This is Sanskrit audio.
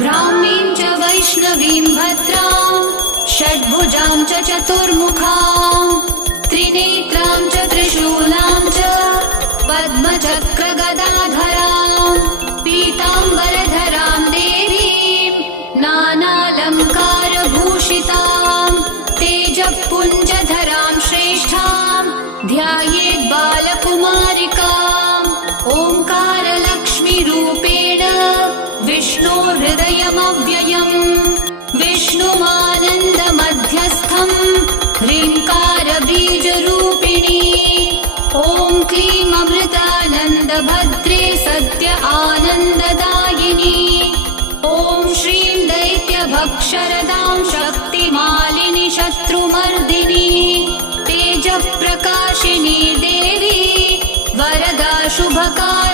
ब्राह्मीं च वैष्णवीं भद्रां षड्भुजां च चतुर्मुखां त्रिनेत्रां च त्रिशूलां च पद्मचक्रगदाधरां पीताम्बरधरां देवीं नानालङ्कारभूषितां तेजःपुञ्जधरां श्रेष्ठां ध्यायेत् बालकुमारिकाम् ओङ्कारलक्ष्मीरूपेण विष्णोर्हृदयमव्ययम् विष्णुमानन्दमध्यस्थम् ह्रीङ्कारबीजरूपिणी ॐ क्लीं अमृतानन्दभद्रे सत्य आनन्ददायिनी ॐ श्रीं दैत्यभक्षरदां शक्तिमालिनि शत्रुमर्दिनी तेजःप्रकाशिनी देवी वरदा शुभकारिणी